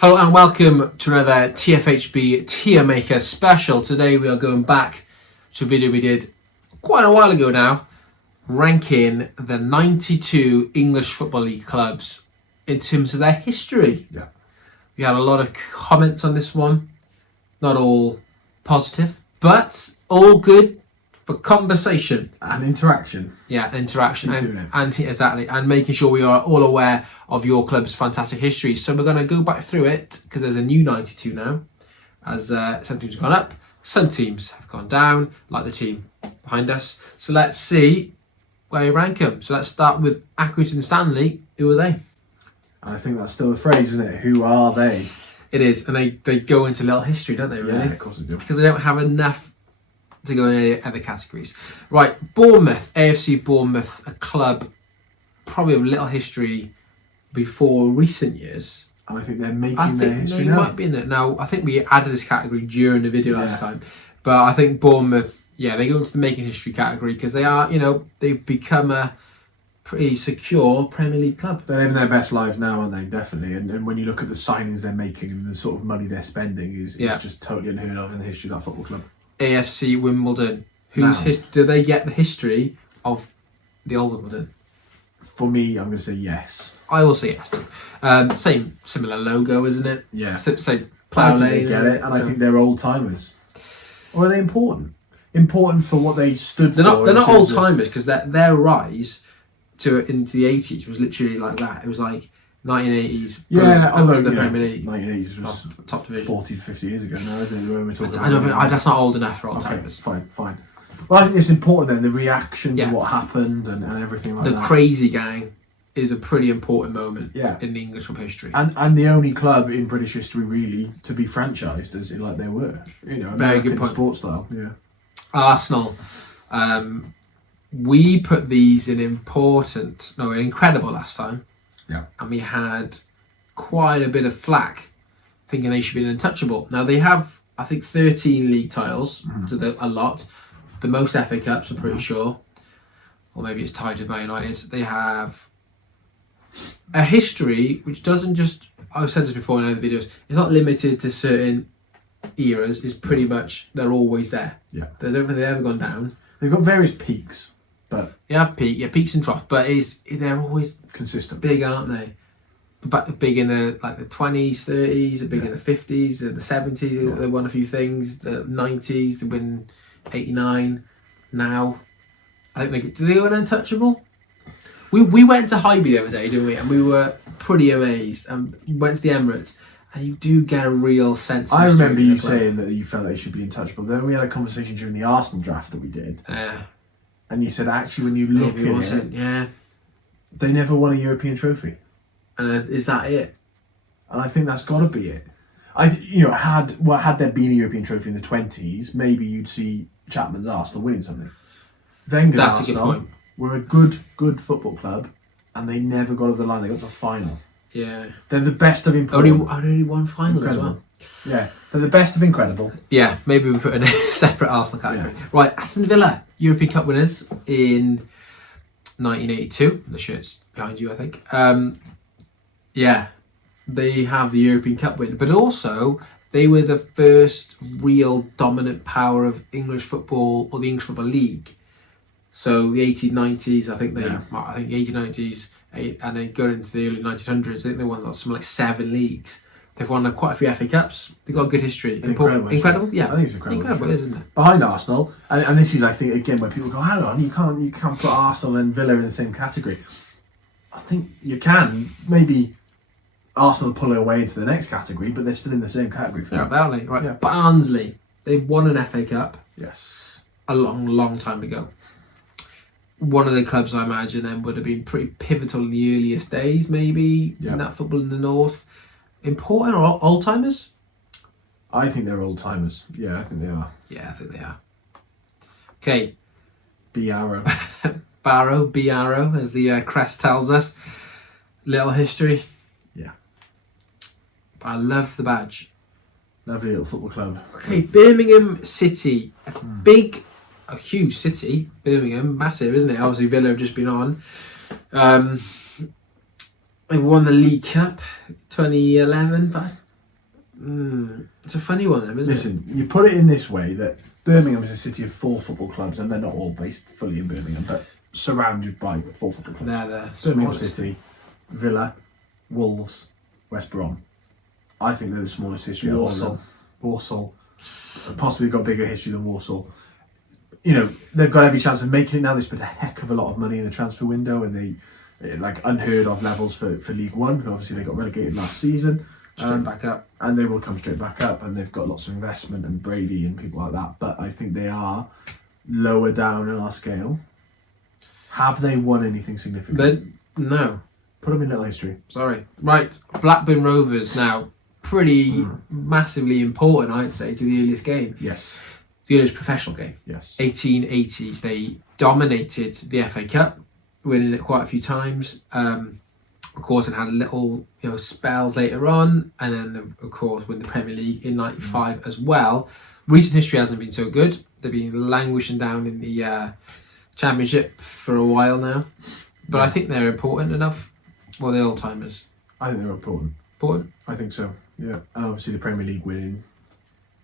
Hello and welcome to another TFHB Tier Maker special. Today we are going back to a video we did quite a while ago now, ranking the 92 English Football League clubs in terms of their history. Yeah. We had a lot of comments on this one, not all positive, but all good for conversation. And interaction. Yeah, interaction Keep doing it. and exactly, and making sure we are all aware of your club's fantastic history. So we're going to go back through it because there's a new 92 now, as some teams have gone up, some teams have gone down, like the team behind us. So let's see where you rank them. So let's start with Accrington Stanley. Who are they? I think that's still the phrase, isn't it? Who are they? It is, and they go into little history, don't they? Really? Yeah, of course they do. Because they don't have enough to go in any other categories. Right, Bournemouth, AFC Bournemouth, a club probably of little history before recent years. And I think they're making their history they now. might be in it. Now, I think we added this category during the video last Yeah. time, but I think Bournemouth, yeah, they go into the making history category because they are, they've become a pretty secure Premier League club. They're living their best lives now, aren't they? Definitely. And when you look at the signings they're making and the sort of money they're spending is just totally unheard of in the history of that football club. AFC Wimbledon. Now. Do they get the history of the old Wimbledon? For me, I'm going to say yes. I will say yes too. Similar logo, isn't it? Yeah. Same I plough think lane. they get it, and I think they're old timers. Or are they important? Important for what they stood They're for. not. They're in not terms old of- timers because their rise into the 80s was literally like that. It was like 1980s. Yeah, up although to the you know, Premier League, 1980s was top division. 40, 50 years ago now, isn't it? When we're talking I don't think about that's not old enough for old Okay, timers. fine. Well, I think it's important then, the reaction Yeah. to what happened and everything like The that. Crazy Gang is a pretty important moment Yeah. in the English football history. And the only club in British history really to be franchised as like they were. Very American good point. sports style. Yeah. Arsenal, we put these in incredible last time. Yeah. And we had quite a bit of flack thinking they should be an untouchable. Now they have, I think, 13 league titles, so they're a lot. The most FA Cups, I'm pretty sure. Or maybe it's tied with Man United. They have a history which doesn't just, I've said this before in other videos, it's not limited to certain eras. It's pretty much, they're always there. Yeah. They don't think they've ever gone down. They've got various peaks, but Peaks and troughs, but they're always consistent. big, aren't they? But big in the 20s, 30s, big in the 50s, the 70s. They won a few things. The 90s, they win 89. Now, I think do they go an untouchable? We went to Highby the other day, didn't we? And we were pretty amazed. And went to the Emirates, and you do get a real sense. Of I history remember in you the club. saying that you felt they should be untouchable. Then we had a conversation during the Arsenal draft that we did, and you said actually when you look Maybe it at wasn't. it, Yeah. they never won a European trophy. And is that it? And I think that's got to be it. Had there been a European trophy in the 20s, maybe you'd see Chapman's Arsenal winning something. Wenger's That's a good Arsenal point. were a good football club, and they never got over the line. They got to the final. Yeah. They're the best of Only important. one final as Incredible. well. Yeah, they're the best of incredible. Yeah, maybe we put in a separate Arsenal category. Right, Aston Villa, European Cup winners in 1982. The shirt's behind you, I think. They have the European Cup win, but also they were the first real dominant power of English football or the English Football League. So the 1890s, I think I think the 1890s, and then going into the early 1900s, I think they won something like 7 leagues. They've won quite a few FA Cups. They've got a good history. Incredible, yeah. I think it's incredible. Incredible, isn't it? Behind Arsenal, and this is, I think, again, where people go, hang on, you can't put Arsenal and Villa in the same category. I think you can. Maybe Arsenal pull it away into the next category, but they're still in the same category for me. Barnsley, right? Yeah. Barnsley, they won an FA Cup Yes. a long time ago. One of the clubs, I imagine, then would have been pretty pivotal in the earliest days, maybe in that football in the north. Important or old timers? I think they're old timers. Yeah, I think they are. Yeah, I think they are. Okay, B Arrow. B Arrow, as the crest tells us. Little history. Yeah. I love the badge. Lovely little football club. Okay, Birmingham City, a huge city. Birmingham, massive, isn't it? Obviously, Villa have just been on. They won the League Cup 2011, but It's a funny one, then, isn't Listen, you put it in this way that Birmingham is a city of 4 football clubs, and they're not all based fully in Birmingham, but surrounded by 4 football clubs. They're the Birmingham smallest. City, Villa, Wolves, West Brom. I think they're the smallest history. out of all of them. Walsall, possibly got bigger history than Walsall. You know, they've got every chance of making it now. They spent a heck of a lot of money in the transfer window, and they like unheard of levels for League One. Obviously, they got relegated last season. Straight back up. And they will come straight back up, and they've got lots of investment and Brady and people like that. But I think they are lower down in our scale. Have they won anything significant? No. Put them in little history. Sorry. Right, Blackburn Rovers now. Pretty massively important, I'd say, to the earliest game. Yes. The earliest professional game. Yes. 1880s. They dominated the FA Cup, winning it quite a few times. Of course, and had a little spells later on, and then of course win the Premier League in '95 as well. Recent history hasn't been so good. They've been languishing down in the Championship for a while now, but I think they're important enough. Well, the old timers. I think they're important. Important. I think so. Yeah, and obviously the Premier League winning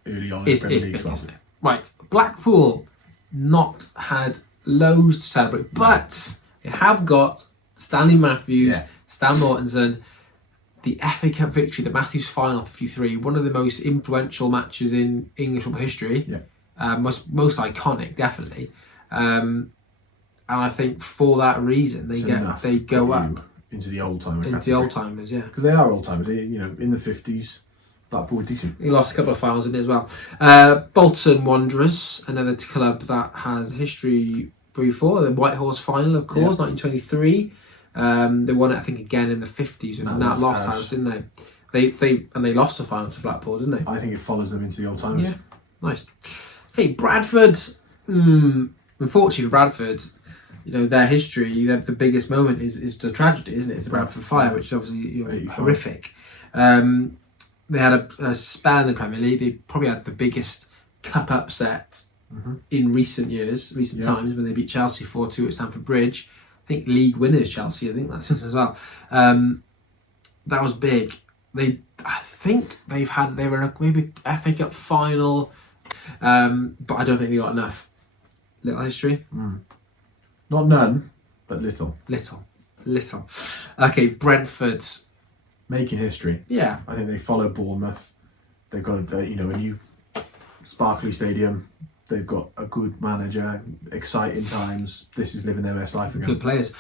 early on in It's the Premier big, League as well. isn't it? Right, Blackpool not had loads to celebrate, but they have got Stanley Matthews. Yeah. Stan Mortensen, the FA Cup victory, the Matthews final 53, one of the most influential matches in English football history. Yeah. Most iconic, definitely. And I think for that reason they go up into the old timers. into the old timers, yeah. Because they are old timers. In the 50s, Blackpool were decent. He lost a couple of finals in it as well. Bolton Wanderers, another club that has history before. The White Horse final, of course, 1923. They won it, I think, again in the 50s with Nat Lofthouse, didn't they? They lost the final to Blackpool, didn't they? I think it follows them into the old timers. Yeah, nice. Hey, Bradford. Unfortunately for Bradford, their history, the biggest moment is the tragedy, isn't it? It's the Bradford Fire, which is obviously horrific. They had a spell in the Premier League. They probably had the biggest cup upset in recent times, when they beat Chelsea 4-2 at Stamford Bridge. I think league winners Chelsea. I think that's it as well. That was big. I think they were in maybe FA Cup final, but I don't think they got enough. Little history. Not none, but little. Little. Okay, Brentford. Making history. Yeah. I think they follow Bournemouth. They've got a new sparkly stadium. They've got a good manager, exciting times. This is living their best life again. Good players.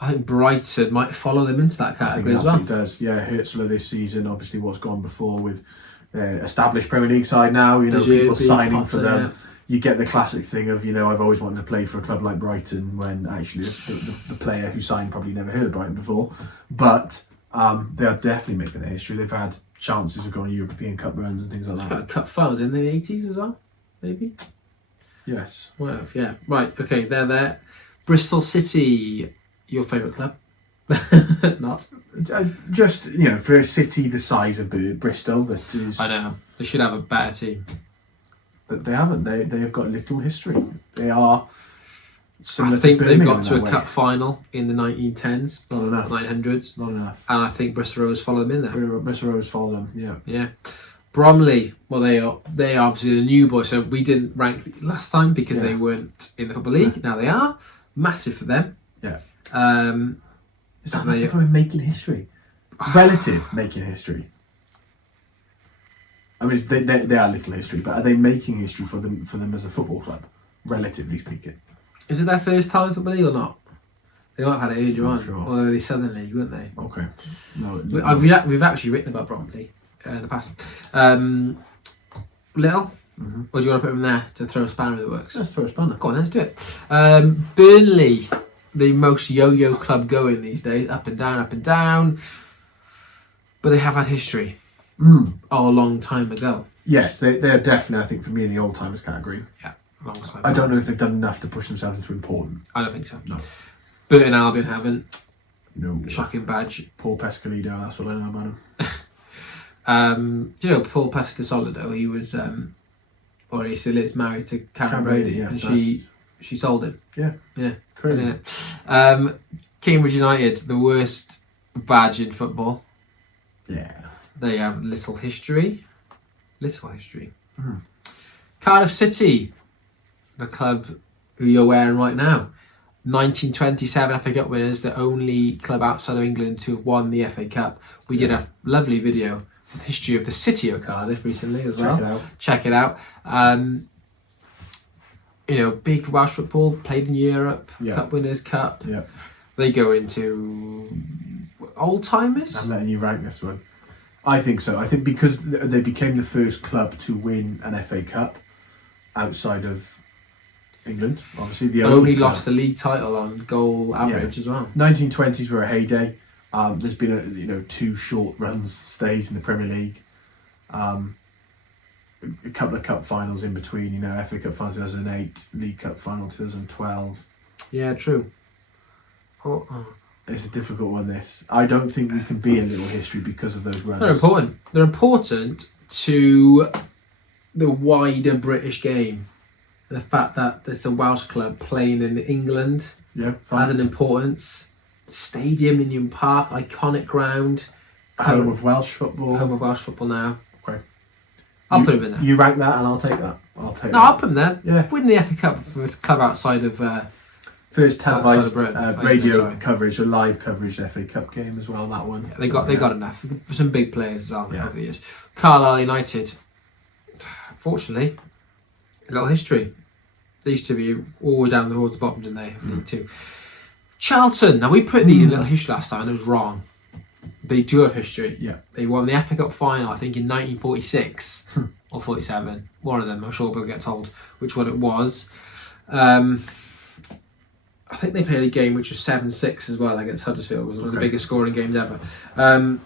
I think Brighton might follow them into that category as well. I think it does. Yeah, Herzler this season, obviously what's gone before with established Premier League side now, people signing for them. Yeah. You get the classic thing of, I've always wanted to play for a club like Brighton, when actually the player who signed probably never heard of Brighton before. But they are definitely making their history. They've had chances of going European Cup runs and things like that. Cup final in the 80s as well, maybe? Yes. Well, yeah. Right, okay, they're there. Bristol City, your favourite club? Not. Just, for a city the size of Bristol, that is... I know. They should have a better team. But they haven't. They have got little history. They are similar I think to they've Birmingham got to in a that cup way. final in the 1910s, Not enough. 900s, Not enough. and I think Bristol Rovers follow them in there. Bristol Rovers follow them, yeah. Yeah. Bromley, well, they are obviously the new boys, so we didn't rank last time because they weren't in the Football League. Now they are. Massive for them. Yeah. Is that they probably making history? Relative making history. I mean, they are little history, but are they making history for them as a football club, relatively speaking? Is it their first time in the Football League or not? They might have had it earlier on, Sure. although they Southern League, weren't they? Okay. No. We've actually written about Bromley in the past. Little? Or do you want to put them there to throw a spanner in the works? Let's throw a spanner. Go on, let's do it. Burnley, the most yo-yo club going these days, up and down. But they have had history. A long time ago. Yes, they're definitely, I think, for me, in the old timers category. Yeah, long time. I don't know if they've done enough to push themselves into important. I don't think so. No. Burton Albion haven't. No. Shocking badge. Paul Pescalino, that's what I know about him. Do you know Paul Pescasolido? He was, or he still is, married to Karen Brady, yeah, and she sold him. Yeah. Crazy. Crazy. Isn't it? Cambridge United, the worst badge in football. Yeah. They have little history. little history. Mm. Cardiff City, the club who you're wearing right now. 1927 FA Cup winners, the only club outside of England to have won the FA Cup. We did a lovely video on the history of the city of Cardiff recently as well. Check it out. Big Welsh football, played in Europe, Cup Winners' Cup. Yeah. They go into old timers. I'm letting you rank this one. I think so. I think because they became the first club to win an FA Cup outside of England, obviously the only lost the league title on goal average as well. 1920s were a heyday. There's been 2 short stays in the Premier League. A couple of cup finals in between. FA Cup final 2008, League Cup final 2012. Yeah, true. It's a difficult one. This I don't think we can be a little history because of those runs. They're important. They're important to the wider British game. The fact that there's a Welsh club playing in England has an importance. Stadium, Ninian Park, iconic ground. Home of Welsh football. Home of Welsh football now. Okay. I'll put him in there. You rank that and I'll take that. I'll put him there. Yeah. Winning the FA Cup for a club outside of... First televised radio Britain, coverage, or live coverage FA Cup game as well, that one. Yeah, they got enough. Some big players as well over the years. Carlisle United. Fortunately, a little history. They used to be always down towards the bottom, didn't they? League Two. Charlton. Now we put these in little history last time and it was wrong. They do have history. Yeah. They won the FA Cup final, I think, in 1946 or 47. One of them. I'm sure we'll get told which one it was. I think they played a game which was 7-6 as well against Huddersfield. It was one of the biggest scoring games ever. I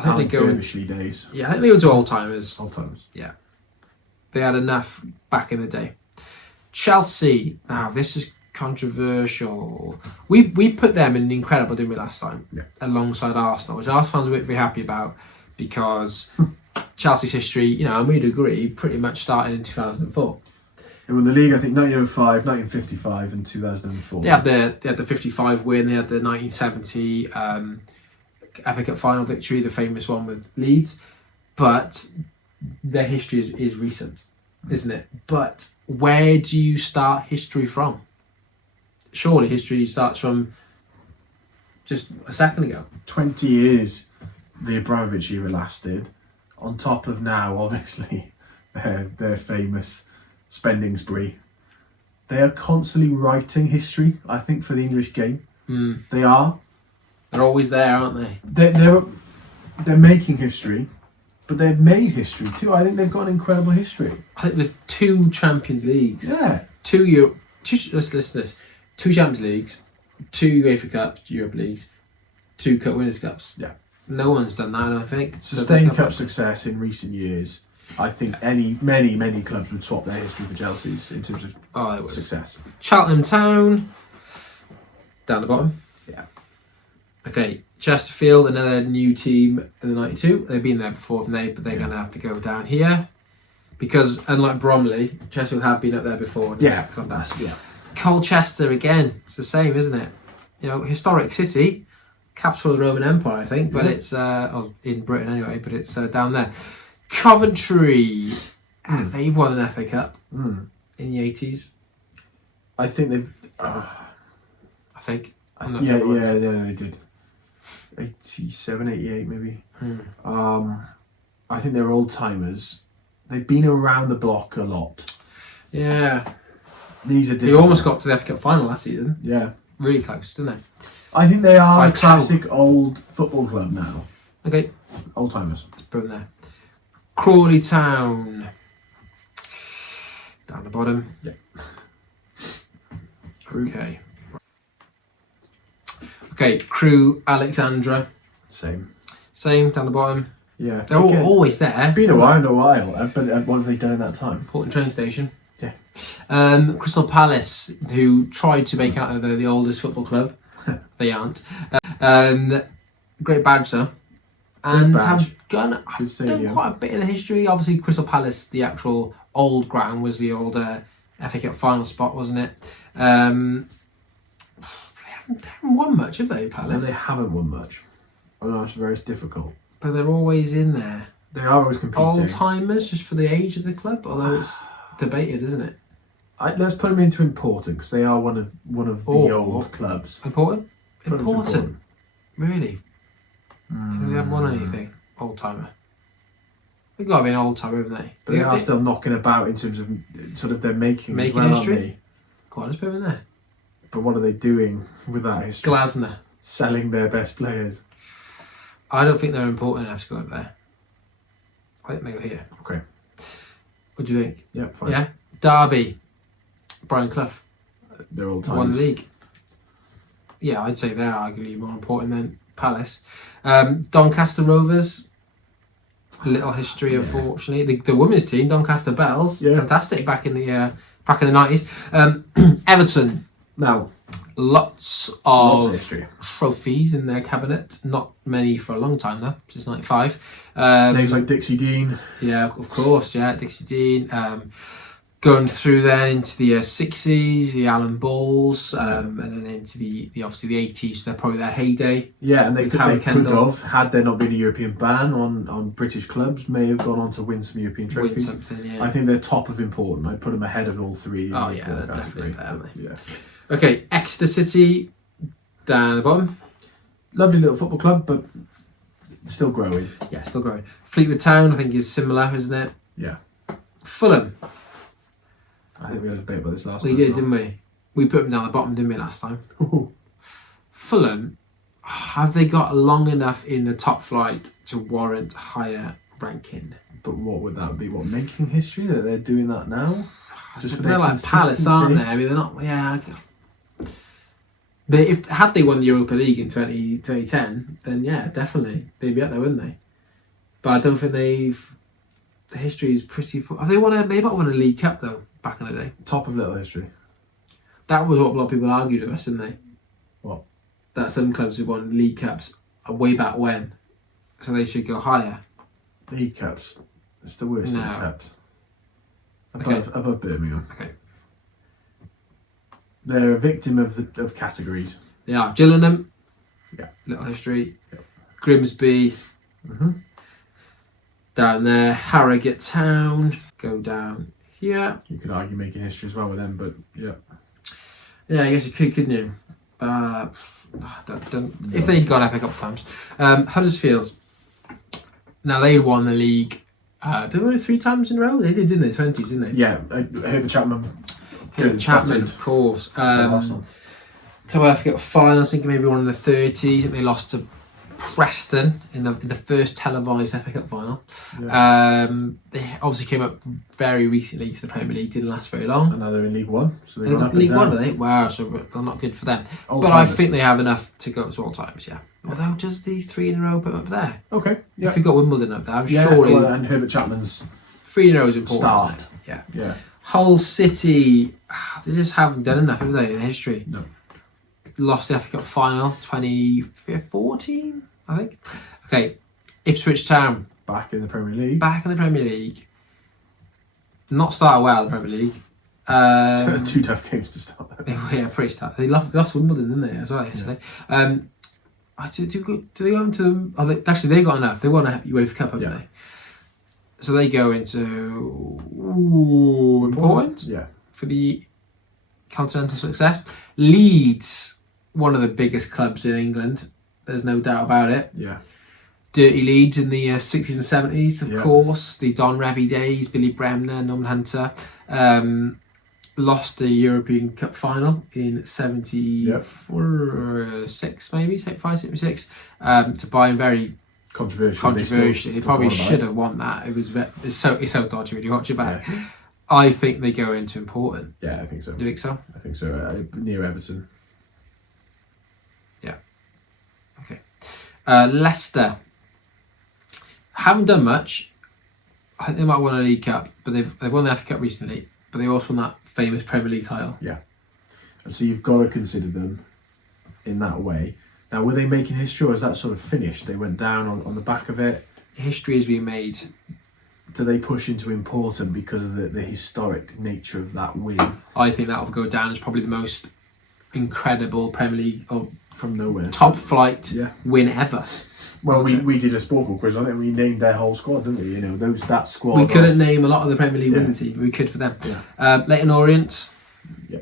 think they go days. Yeah, I think they go to old timers. Old timers. Yeah, they had enough back in the day. Chelsea. Now this is controversial. We put them in incredible, didn't we, last time? Yeah. Alongside Arsenal, which Arsenal fans were very happy about because Chelsea's history, and we'd agree, pretty much started in 2004. They won the league, I think, 1905, 1955 and 2004. They had the 55 win, they had the 1970 FA Cup final victory, the famous one with Leeds. But their history is recent, isn't it? But where do you start history from? Surely history starts from just a second ago. 20 years the Abramovich era lasted, on top of now, obviously, their famous spending spree. They are constantly writing history, I think, for the English game. They are. They're always there, aren't they? They're making history, but they've made history too. I think they've got an incredible history. I think there's 2 Champions Leagues. Yeah. Let's listen to this. 2 Champions Leagues, 2 UEFA Cups, Europe Leagues, 2 Cup Winners' Cups. Yeah. No one's done that, I don't think. Sustained cup success in recent years. I think many clubs would swap their history for Chelsea's in terms of success. Cheltenham Town, down the bottom. Yeah. Okay, Chesterfield, another new team in the 92. They've been there before, haven't they? But they're going to have to go down here. Because unlike Bromley, Chesterfield have been up there before. Yeah. Yeah. Colchester again, it's the same, isn't it? Historic city, capital of the Roman Empire, I think, but it's in Britain anyway, but it's down there. Coventry, they've won an FA Cup in the 80s. I think they've. I think. They did. 87, 88 maybe. I think they're old timers. They've been around the block a lot. Yeah. These are They different. almost got to the FA Cup final last season. Yeah. Really close, didn't they? I think they are By a classic old football club now. Okay. Old timers. Put them there. Crawley Town. Down the bottom. Yeah. Okay. Okay, Crew Alexandra. Same, down the bottom. Yeah. They're always there. Been a while, but what have they done in that time? Important train station. Yeah. Crystal Palace, who tried to make out that they're the oldest football club. They aren't. Great badge though. And have done quite a bit of the history. Obviously, Crystal Palace, the actual old ground, was the old FA Cup final spot, wasn't it? They haven't won much, have they, Palace? No, they haven't won much. I know it's very difficult. But they're always in there. They are always competing. old timers just for the age of the club, although it's debated, isn't it? Let's put them into important because they are one of the old clubs. Important? Put 'em into Important. Really? They haven't won anything. Old timer. They've got to be an old timer, haven't they? But they are still knocking about in terms of sort of their making as Making well, history? aren't they? Go on, let's put them in there. But what are they doing with that history? Glasner. Selling their best players. I don't think they're important enough to go up there. I think they go here. Okay. What do you think? Yeah, fine. Yeah. Derby. Brian Clough. They're all Won the timers. league. Yeah, I'd say they're arguably more important than Palace. Doncaster Rovers. A little history, unfortunately. The women's team, Doncaster Bells, fantastic back in the 90s. Everton. Now, Lots of of history. trophies in their cabinet. Not many for a long time though, since '95. Names like Dixie Dean. Yeah, of course. Yeah, Dixie Dean. Going through then into the 60s, the Alan Balls, and then into the obviously the 80s. So they're probably their heyday. Yeah, and they With could Howard Kendall. have, had there not been a European ban on British clubs, may have gone on to win some European Win trophies. something, yeah. I think they're top of important. I'd put them ahead of all three. in Oh, the yeah, important they're definitely category. better, aren't Yeah. Okay, Exeter City down the bottom. Lovely little football club, but still growing. Yeah, still growing. Fleetwood Town, I think, is similar, isn't it? Yeah. Fulham. I think we had a debate about this last We time. did, didn't we? We put them down the bottom, didn't we, last time? Fulham, have they got long enough in the top flight to warrant higher ranking? But what would that be? What, making history that they're doing that now? Just for They're their like Palace, aren't they? I mean, they're not. Yeah. Had they won the Europa League in 2010, then yeah, definitely they'd be up there, wouldn't they? But I don't think they've. The history is pretty. Have they won? They might won a League Cup though back in the day. Top of little history. That was what a lot of people argued with us, didn't they? What? That some clubs have won League Cups way back when, so they should go higher. League Cups. It's the worst No. League Cups. Okay. Above Birmingham. Okay. They're a victim of categories. They are Gillingham. Yeah. Little history. Yep. Grimsby. Mm-hmm. Down there. Harrogate Town. Go down here. You could argue making history as well with them, but yeah. Yeah, I guess you could, couldn't you? If they'd got up a couple of times. Huddersfield. Now they won the league. Did they win it 3 times in a row? They did, didn't they? 20s, didn't they? Yeah, Herbert Chapman. Herbert Chapman, butted of course. for Arsenal. Come out, I forget, final. I think maybe one in the 30s. I think they lost to Preston in the first televised FA Cup final. Yeah. They obviously came up very recently to the Premier League. Didn't last very long. And now they're in League One, so they've They're gone up League and down. One, are they? Wow, so they're not good for them. Old But I timers. think they have enough to go to all times, yeah. Although, does the 3 in a row put them up there? Okay. Yeah. If we got Wimbledon up there, I'm Yeah, surely well, and Herbert Chapman's 3 in a row is important. start. Isn't it? Yeah. Yeah. Hull City, they just haven't done enough, have they, in history? No. Lost the FA Cup final 2014, I think. Okay, Ipswich Town, Back in the Premier League. back in the Premier League. Not started well in the Premier League. 2 tough games to start. Yeah, pretty tough. They lost Wimbledon, didn't they, as well yesterday? Do they go into? Actually, they got enough. They won a UEFA Cup, haven't Yeah. they? So they go into important Yeah. for the continental success. Leeds, one of the biggest clubs in England. There's no doubt about it. Yeah. Dirty Leeds in the 60s and 70s, of Yeah. course. The Don Revie days, Billy Bremner, Norman Hunter. Lost the European Cup final in 76, maybe 75, 76, to Bayern. Very controversially. They probably should have won that. It's so dodgy when you watch it back. Yeah. I think they go into important. Yeah, I think so. Do you think so? I think so. Near Everton. Yeah. Okay. Leicester haven't done much. I think they might win a League Cup, but they've won the FA Cup recently. But they also won that famous Premier League title. Yeah. And so you've got to consider them in that way. Now, were they making history, or is that sort of finished? They went down on the back of it. History has been made. Do they push into important because of the historic nature of that win? I think that will go down as probably the most incredible Premier League or From nowhere. top flight Yeah. win ever. Well, we did a Sporkle quiz on it and we named their whole squad, didn't we? You know, that squad. We couldn't name a lot of the Premier League Yeah. winning team, but we could for them. Yeah. Leighton Orient. Yeah.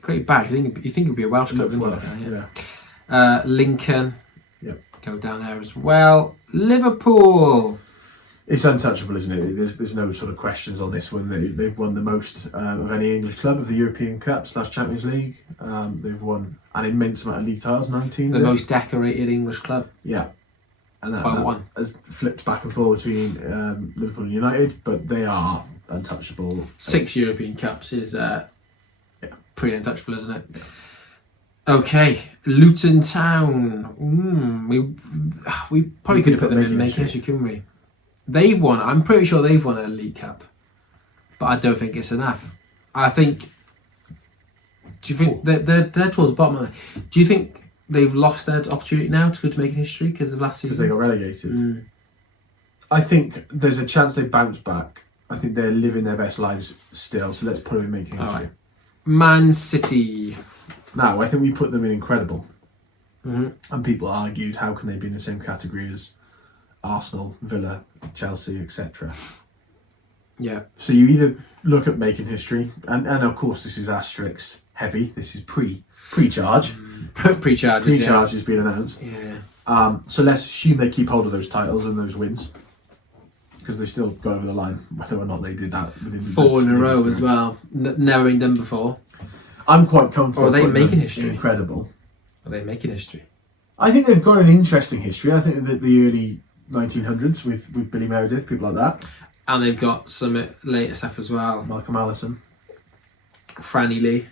Great badge. You think it'd be a Welsh club, Looks wouldn't Welsh. it? Yeah. Lincoln. Yeah. Go down there as well. Liverpool. It's untouchable, isn't it? There's no sort of questions on this one. They've won the most of any English club of the European Cup / Champions League. They've won an immense amount of league titles, 19. The most decorated English club. Yeah. And By that one. has flipped back and forth between Liverpool and United, but they are untouchable. 6 European Cups is pretty untouchable, isn't it? Okay, Luton Town. We probably could have put them in making history, couldn't we? They've won. I'm pretty sure they've won a League Cup, but I don't think it's enough. I think. Do you think they're towards the bottom? Aren't they? Do you think they've lost their opportunity now to go to making history because of last season? Because they got relegated. I think there's a chance they bounce back. I think they're living their best lives still. So let's put them in making history. All right. Man City. Now I think we put them in incredible, Mm-hmm. and people argued how can they be in the same category as Arsenal, Villa, Chelsea, etc. Yeah. So you either look at making history, and of course this is asterisk heavy. This is pre-charge. Pre-charges. Pre-charge has been announced. Yeah. So let's assume they keep hold of those titles and those wins, because they still got over the line, whether or not they did that within the 4 in a row experience. as well. Never been done before. I'm quite comfortable. Or are they putting making them history? Incredible. Are they making history? I think they've got an interesting history. I think that the early 1900s with Billy Meredith, people like that, And they've got some later stuff as well. Malcolm Allison. Franny Lee.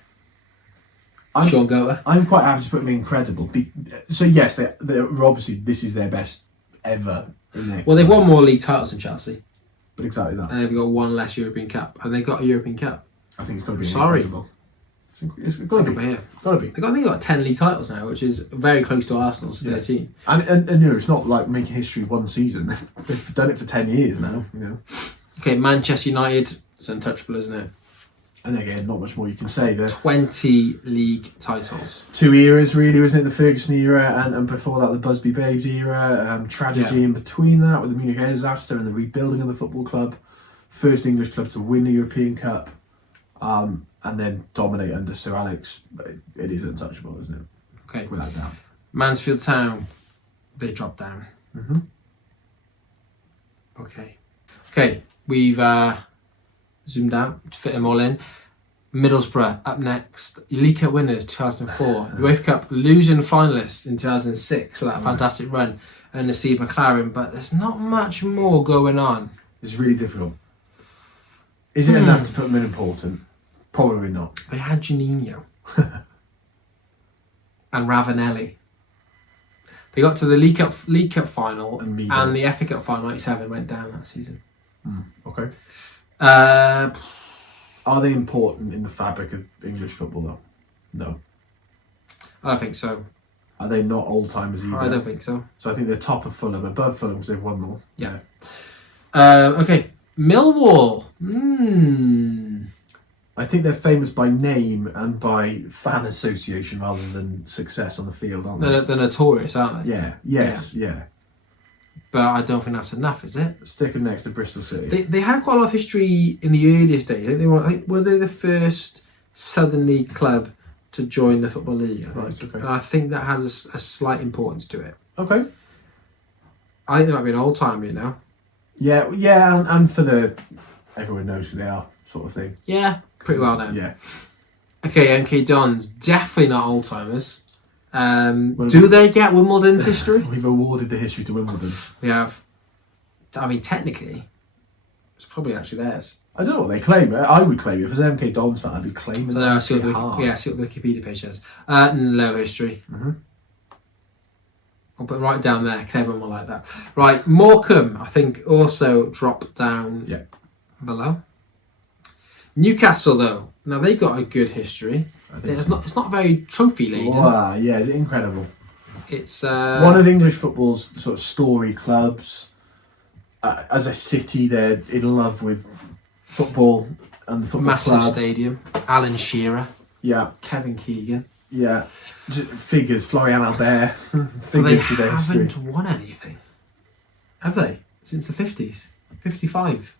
I'm, Sean Goater. I'm quite happy to put them in incredible. So yes, they're obviously this is their best ever. In their Well, they've won class. more league titles than Chelsea. But exactly that. And they've got one less European Cup. And they've got a European Cup. I think it's got to be Sorry. incredible. It's got to Look be. over here. Got to be. I think they've got 10 league titles now, which is very close to Arsenal's 13. And you know, it's not like making history one season. They've done it for 10 years now. You know. Okay, Manchester United. It's untouchable, isn't it? And again, not much more you can say. There 20 league titles. 2 eras, really, wasn't it? The Ferguson era and before that, the Busby Babes era. Tragedy in between that with the Munich air disaster and the rebuilding of the football club. First English club to win the European Cup. And then dominate under Sir Alex. It is untouchable, isn't it? Okay. Without doubt. Mansfield Town. They dropped down. Mm-hmm. Okay, we've zoomed out to fit them all in. Middlesbrough up next. League Cup winners 2004. UEFA Cup losing finalists in 2006 for that fantastic run under Steve McLaren. But there's not much more going on. It's really difficult. Is it enough to put them in important? Probably not. They had Janino and Ravanelli. They got to the League Cup final And Migo. and the FA Cup final. 97 went down that season. Okay. Uh, Are they important in the fabric of English football, though? No. I don't think so. Are they not old timers either? I don't think so. So I think they're top of Fulham, above Fulham because they've won more. Yeah. Okay, Millwall. I think they're famous by name and by fan association rather than success on the field, aren't they? They're notorious, aren't they? Yeah. Yes. Yeah. But I don't think that's enough, is it? Stick them next to Bristol City. They had quite a lot of history in the earliest days. I think were they the first Southern League club to join the Football League? I think. Right, okay. And I think that has a slight importance to it. Okay. I think they might be an old timer, you know. Yeah, and for the everyone knows who they are sort of thing. Yeah, pretty well known. Yeah. Okay, MK Dons, definitely not old timers. Well, Do they get Wimbledon's history? We've awarded the history to Wimbledon. We have. I mean, technically, it's probably actually theirs. I don't know what they claim. I would claim it. If it was an MK Dons fan, I'd be claiming So that. now see what Hard. see what the Wikipedia page says. No history. Mhm. I'll put it right down there because everyone will like that. Right, Morecambe, I think, also dropped down Yeah. below. Newcastle, though, now they've got a good history. I think It's not very trophy laden. Wow, yeah, it's incredible. It's One of English football's sort of story clubs. As a city, they're in love with football and the football massive club. stadium. Alan Shearer, Yeah, Kevin Keegan. Yeah, figures. Florian Albert. But they Figures today. haven't won anything, have they? Since the 50s, 55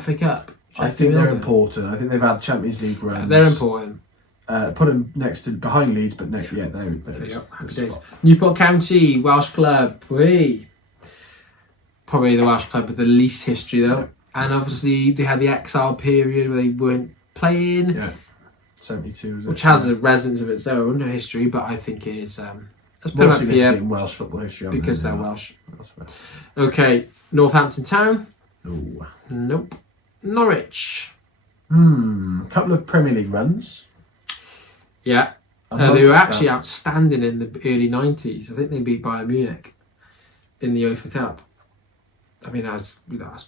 FA Cup. I think they're important. I think they've had Champions League runs. They're important. Put them behind Leeds, but they're There you go. Happy days. Newport County, Welsh club. Whee! Probably the Welsh club with the least history though. And obviously they had the exile period where they weren't playing. Yeah. 72. Which has a resonance of its own history, but I think it is. Let's put more them up significant here in Welsh football history because they're Welsh. That's right. Okay, Northampton Town. Ooh. Nope. Norwich. Couple of Premier League runs. Yeah. They were actually outstanding in the early 90s. I think they beat Bayern Munich in the UEFA Cup. I mean, that's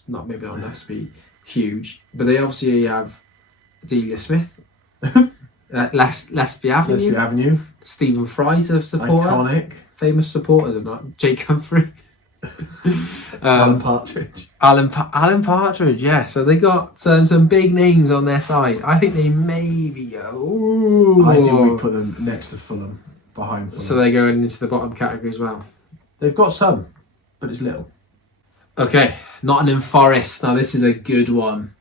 not maybe not enough to be huge, but they obviously have Delia Smith, Lesby Avenue, Stephen Fry's a supporter, iconic, famous supporters or not, Jake Humphrey, Alan Partridge. Alan Partridge, yeah. So they got some big names on their side. I think they maybe go. Ooh. I think we put them next to Fulham, behind Fulham. So they're going into the bottom category as well. They've got some, but it's little. Okay, Nottingham Forest. Now this is a good one.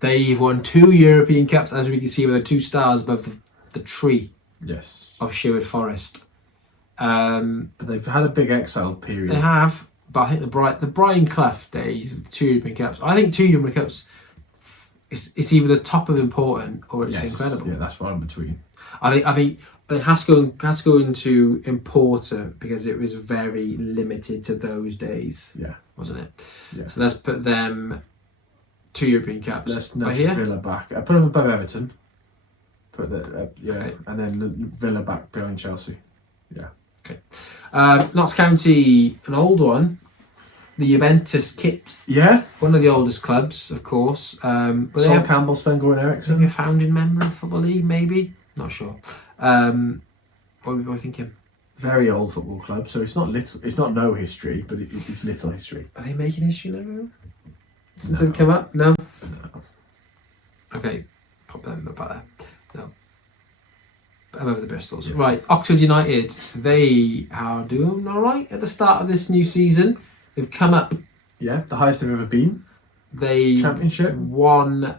They've won 2 European Cups, as we can see with the 2 stars above the tree. Yes. Of Sherwood Forest. But they've had a big exile period. They have, but I think the Brian Clough days, 2 European Cups. I think 2 European Cups. It's either the top of important or it's incredible. Yeah, that's what I'm between. I think it has to go into important because it was very limited to those days. Yeah. Wasn't it? Yeah. So let's put them 2 European Cups. Let's nudge Villa back. I put them above Everton. Put the Okay. and then Villa back behind Chelsea. Yeah. Okay. Notts County, an old one. The Juventus kit. Yeah. One of the oldest clubs, of course. But Sol Campbell, Sven-Goran Eriksson. Maybe a founding member of the Football League, maybe? Not sure. What were we thinking? Very old football club, so it's not little. It's not no history, but it's little history. Are they making history now? Since No. they've come up? No? No. Okay, pop them about there. No. Above the Bristols. Yeah. Right, Oxford United. They are doing alright at the start of this new season. They've come up. Yeah, the highest they've ever been. They Championship. won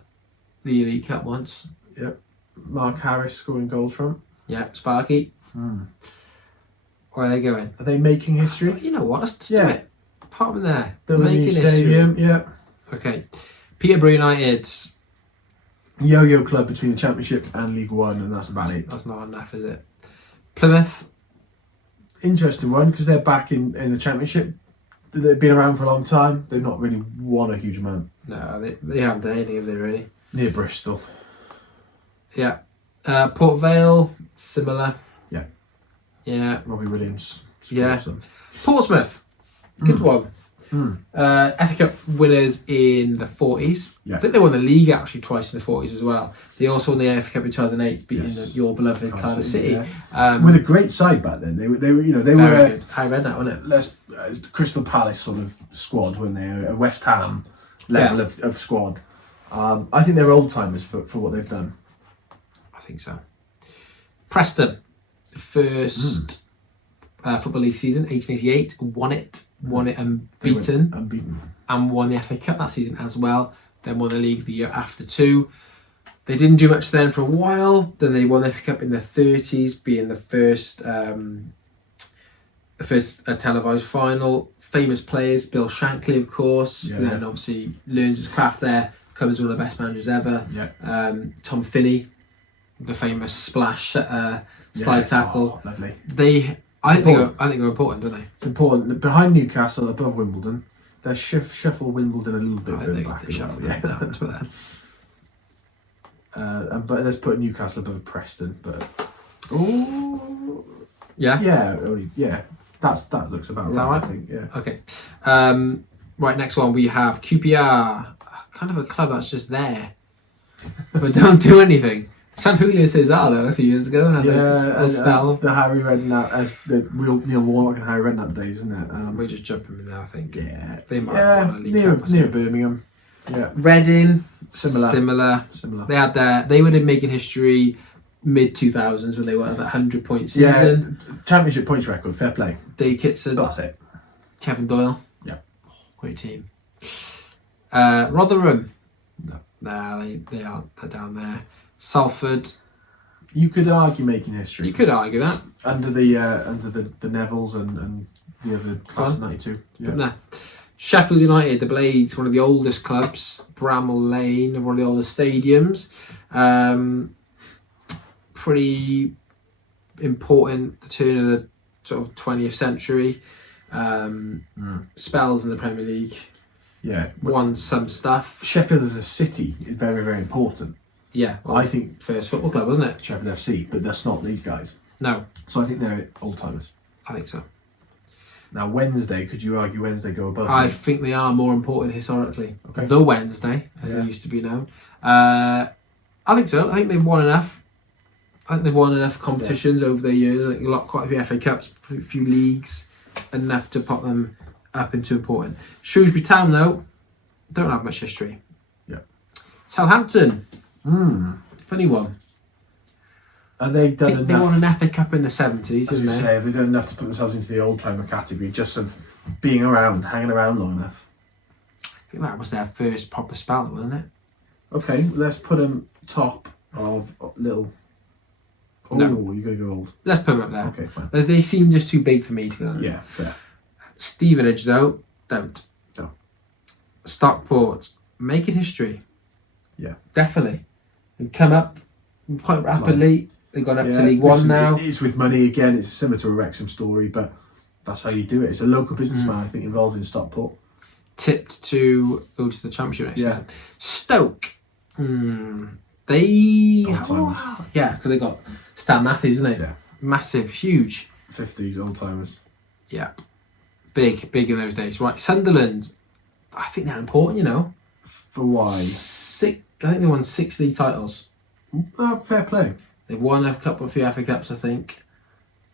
the Elite Cup once. Yep. Mark Harris scoring goals from. Yeah, Sparky. Where are they going? Are they making history? You know what? Let's just do it. Pop them there. Building a new stadium. Yeah. Okay. Peterborough United. Yo-yo club between the Championship and League One, and that's about it. That's not enough, is it? Plymouth. Interesting one because they're back in the Championship. They've been around for a long time. They've not really won a huge amount. No, they haven't done anything, have they, really? Near Bristol. Yeah. Port Vale, similar. Yeah. Yeah. Robbie Williams. Yeah. Them. Portsmouth. Good one. FA Cup winners in the 40s. Yeah. I think they won the league actually twice in the 40s as well. They also won the FA Cup in 2008, beating your beloved Cardiff City. Yeah. With a great side back then. They were very good. I read that, wasn't it? Crystal Palace sort of squad when they were a West Ham level of squad. I think they're old timers for what they've done. I think so. Preston, first Football League season, 1888, won it unbeaten, and won the FA Cup that season as well. Then won the league the year after too. They didn't do much then for a while. Then they won the FA Cup in the 30s, being the first televised final. Famous players, Bill Shankly, of course, and obviously learns his craft there, becomes one of the best managers ever. Yeah. Tom Finney, the famous splash slide tackle. Lovely. I think they're important, don't they? It's important. Behind Newcastle, above Wimbledon, they shuffle Wimbledon a little bit further back. But let's put Newcastle above Preston. But that looks about right. I think. Yeah. Okay. Right. Next one we have QPR, kind of a club that's just there, but don't do anything. San Julio Cesar though a few years ago, and a spell. The Harry Redknapp, as the real Neil Warnock and Harry Redknapp days, isn't it? We're just jumping in there, I think. Yeah, they might have won a league near Birmingham. Yeah, Reading, similar. They would have been making history. mid 2000s when they were that 100-point season. Yeah, championship points record, fair play. Dave Kitson, That's it. Kevin Doyle. Yeah. Great team. Rotherham. No. Nah, they're down there. Salford. You could argue making history. You could argue that. Under the Nevilles and the other class of 92. Yeah. Nah. Sheffield United, the Blades, one of the oldest clubs. Bramall Lane, one of the oldest stadiums. Pretty important, the turn of the sort of 20th century. Spells in the Premier League. Yeah. Won some stuff. Sheffield as a city is very, very important. Yeah. Well, I think first football club, wasn't it? Sheffield FC, but that's not these guys. No. So I think they're old timers. I think so. Now Wednesday, could you argue Wednesday go above? I think they are more important historically. Okay. The Wednesday, as they used to be known. I think so. I think they've won enough. I think they've won enough competitions over the years. Like quite a few FA Cups, a few leagues, enough to pop them up into important. Shrewsbury Town, though, don't have much history. Yeah. Southampton. Funny one. Are they done I think enough? they won an FA Cup in the 70s, As didn't you they? say, have they done enough to put themselves into the old timer category, just of being around, hanging around long enough? I think that was their first proper spell, wasn't it? Okay, let's put them top of little. Oh, No. you're going to go old. Let's put them up there. Okay, fine. They seem just too big for me to be honest. Yeah, fair. Stevenage, though, don't. No. Stockport, making history. Yeah. Definitely. And come up quite rapidly. They've gone up to League One listen, now. It's with money again. It's similar to a Wrexham story, but that's how you do it. It's a local businessman, I think, involved in Stockport. Tipped to go to the Championship next Yeah. season. Stoke. They... Old-timers. Yeah, because they got Stan Matthews, isn't they? Yeah. Massive, huge. 50s, old timers. Yeah. Big in those days. Right, Sunderland. I think they're important, you know. For why? I think they won 6 league titles. Fair play. They've won a couple of few FA Cups, I think.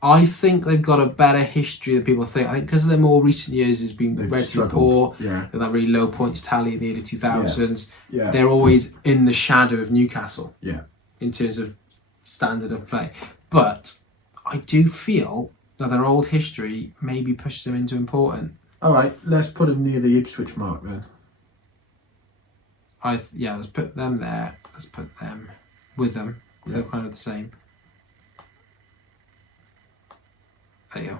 I think they've got a better history than people think. I think because of their more recent years has been They've relatively struggled. poor. Yeah. With that really low points tally in the early 2000s. Yeah. They're always in the shadow of Newcastle Yeah. in terms of standard of play. But I do feel that their old history maybe pushes them into important. All right, let's put them near the Ipswich mark then. Let's put them there. Let's put them with them. Because they're kind of the same. There you go.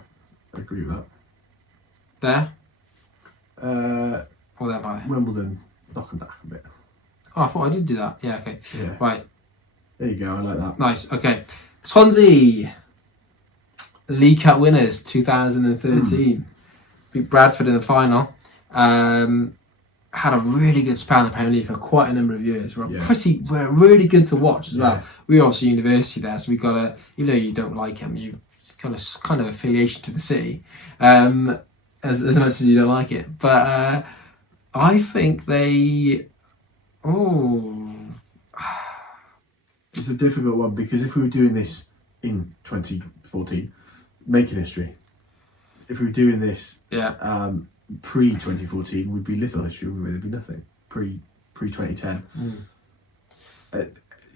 I agree with There? that. Or there by? Wimbledon, knock them back a bit. Oh, I thought I did do that. Yeah, okay. Yeah. Right. There you go, I like that. Nice. Okay. Swansea. League Cup winners 2013. Beat Bradford in the final. Had a really good spell in the Premier League for quite a number of years. We're really good to watch as well. Yeah. We were obviously university there, so we got a, even though you don't like him, you kind of affiliation to the city, as much as you don't like it. But I think they, It's a difficult one because if we were doing this in 2014, making history, if we were doing this pre 2014, would be little history, wouldn't we? There'd be nothing pre 2010.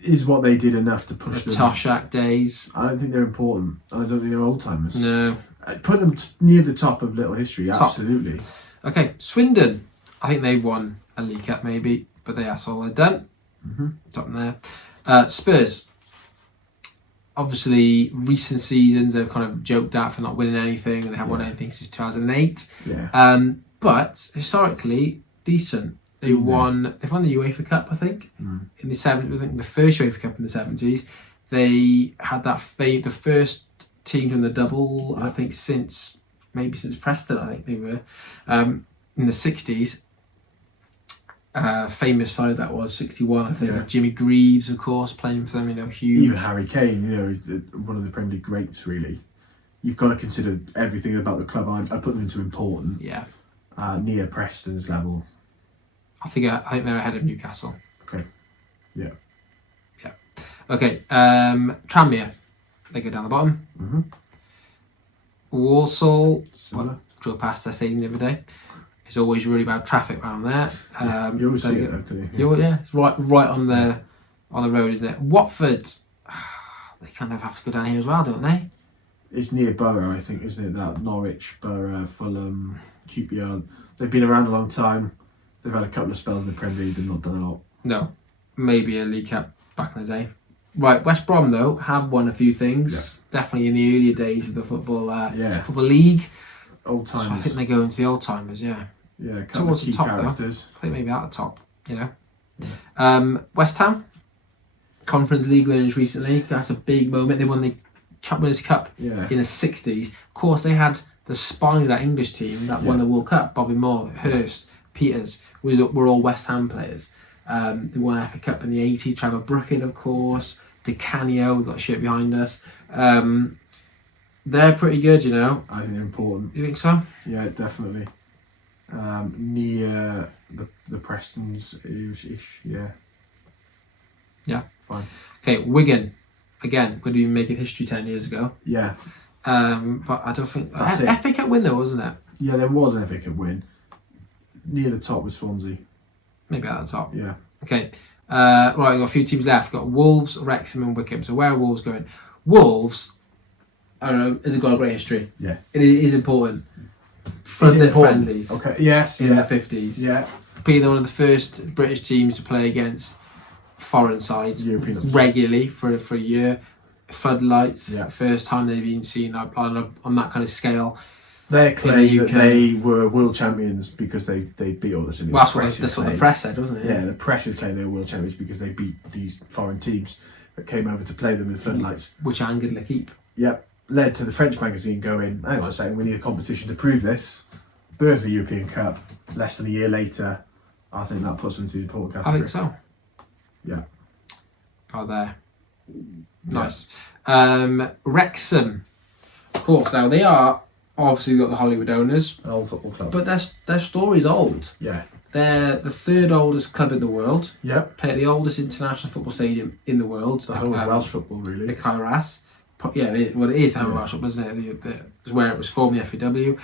Is what they did enough to push the them? Toshak days. I don't think they're important. I don't think they're old timers. No. Put them near the top of little history. Top. Absolutely. Okay, Swindon. I think they've won a League Cup maybe, but that's all they've done. Top them there. Spurs. Obviously, recent seasons they've kind of joked out for not winning anything, and they haven't won anything since 2008. Yeah. But historically, decent. They've won the UEFA Cup, I think, in the 70s. I think the first UEFA Cup in the 70s. They had that the first team to win the double, I think, since Preston. I think they were in the 60s. Famous side that was 61. I think Jimmy Greaves, of course, playing for them. Huge. Even Harry Kane, one of the Premier League greats. Really, you've got to consider everything about the club. I put them into important. Yeah. Near Preston's level. I think they're ahead of Newcastle. Okay. Yeah. Yeah. Okay. Tranmere. They go down the bottom. Walsall. Drove past their stadium the other day. It's always really bad traffic around there. You always see it, though, don't you? Yeah, it's right on the road, isn't it? Watford. they kind of have to go down here as well, don't they? It's near Borough, I think, isn't it? That Norwich, Borough, Fulham, QPR. They've been around a long time. They've had a couple of spells in the Premier League. They've not done a lot. No, maybe a League Cup back in the day. Right, West Brom though have won a few things. Yeah. Definitely in the earlier days of the football league. Old timers. So I think they go into the old timers. Yeah. Yeah, a couple of key characters. I think maybe at the top. You know. Yeah. West Ham, Conference League winners recently. That's a big moment. They won the Winners' Cup in the 60s. Of course, they had the spine of that English team that won the World Cup. Bobby Moore, Hurst, Peters were all West Ham players. They won FA Cup in the 80s. Trevor Brooking, of course. Di Canio, we've got a shirt behind us. They're pretty good, you know. I think they're important. You think so? Yeah, definitely. Near the Prestons-ish, yeah. Yeah. Fine. Okay, Wigan. Again, would have been making history 10 years ago. Yeah. But I don't think... FA Cup win though, wasn't it? Yeah, there was an FA Cup win. Near the top was Swansea. Maybe at the top. Yeah. Okay. Right, we've got a few teams left. We've got Wolves, Wrexham and Wycombe. So where are Wolves going? Wolves, I don't know, has got a great history. Yeah. It is important. Is it important? Friendlies. Okay, yes. In the 50s. Yeah. Being one of the first British teams to play against foreign sides regularly for a year. Floodlights, first time they've been seen on that kind of scale. They claim that they were world champions because they beat all this. Well, that's what the press said, wasn't it? Yeah, the press is claiming they were world champions because they beat these foreign teams that came over to play them in Floodlights. Which angered L'Équipe. Yep. Led to the French magazine going, hang on a second, we need a competition to prove this. Birth the European Cup, less than a year later. I think that puts them into the important category. I think so. Yeah. Oh, there. Nice. Wrexham, of course. Now they are obviously got the Hollywood owners, an old football club, but their story's old. Yeah, they're the third oldest club in the world. Yep, play at the oldest international football stadium in the world. The whole of Welsh football, really. The Kairas. Yeah, it is the whole of Welsh football, isn't it? It's where it was formed, the FAW.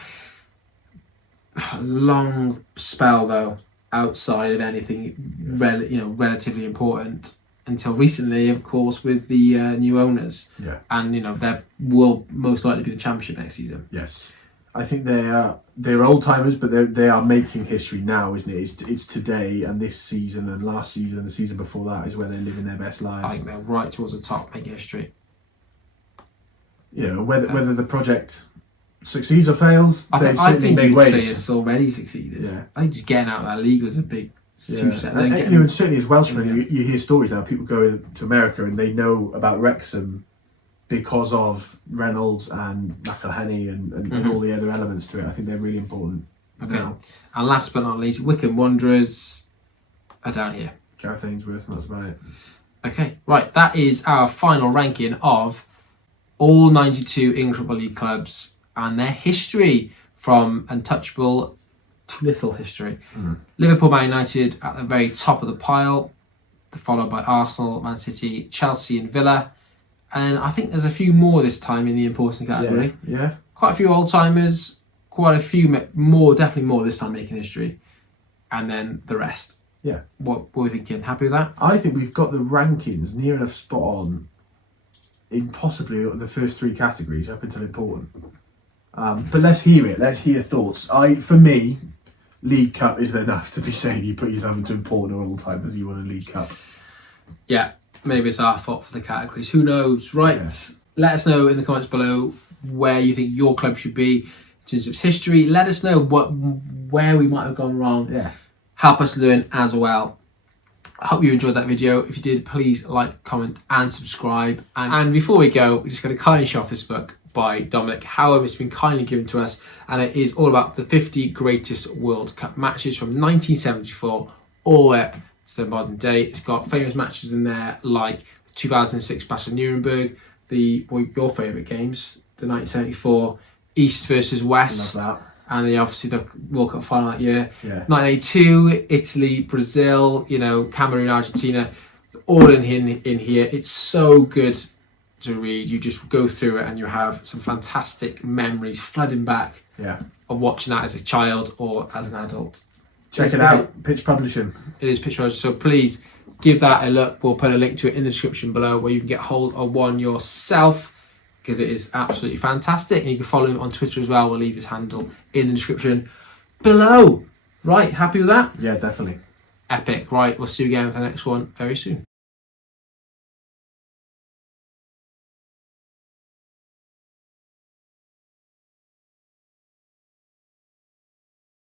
Long spell though, outside of anything, relatively important. Until recently, of course, with the new owners. Yeah. And, they will most likely be the championship next season. Yes. I think they're old timers, but they are making history now, isn't it? It's today and this season and last season and the season before that is where they're living their best lives. I think they're right towards the top, making history. Whether the project succeeds or fails, I think you'd say it's already succeeded. Yeah. I think just getting out of that league was a big... And certainly as Welshmen, you hear stories now. People going to America and they know about Wrexham because of Reynolds and McElhenney and all the other elements to it. I think they're really important. Okay. Now. And last but not least, Wycombe Wanderers are down here. Gareth Ainsworth, and that's about it. Okay, right. That is our final ranking of all 92 English Football League clubs and their history from untouchable to little history. Liverpool, Man United at the very top of the pile, followed by Arsenal, Man City, Chelsea and Villa. And I think there's a few more this time in the important category. Yeah. Quite a few old-timers, quite a few more, definitely more this time making history. And then the rest. Yeah. What are we thinking? Happy with that? I think we've got the rankings near enough spot on in possibly the first three categories up until important. But let's hear it. Let's hear thoughts. For me, League Cup isn't enough to be saying you put yourself into important or all time as you won a League Cup. Yeah, maybe it's our fault for the categories. Who knows? Right. Yeah. Let us know in the comments below where you think your club should be in terms of its history. Let us know where we might have gone wrong. Yeah. Help us learn as well. I hope you enjoyed that video. If you did, please like, comment and subscribe. And before we go, we just got a kindly show off this book by Dominic Hougham. It's been kindly given to us, and it is all about the 50 greatest World Cup matches from 1974 all the way up to the modern day. It's got famous matches in there like 2006 Battle of Nuremberg, your favourite games, the 1974 East versus West. Love that. And obviously the World Cup final that year. Yeah. 1982, Italy, Brazil, Cameroon, Argentina, all in here. It's so good to read. You just go through it and you have some fantastic memories flooding back of watching that as a child or as an adult. Check it out. Pitch Publishing. It is Pitch Publishing. So please give that a look. We'll put a link to it in the description below where you can get hold of one yourself, because it is absolutely fantastic. And you can follow him on Twitter as well. We'll leave his handle in the description below. Right, happy with that? Yeah, definitely. Epic. Right, we'll see you again for the next one very soon.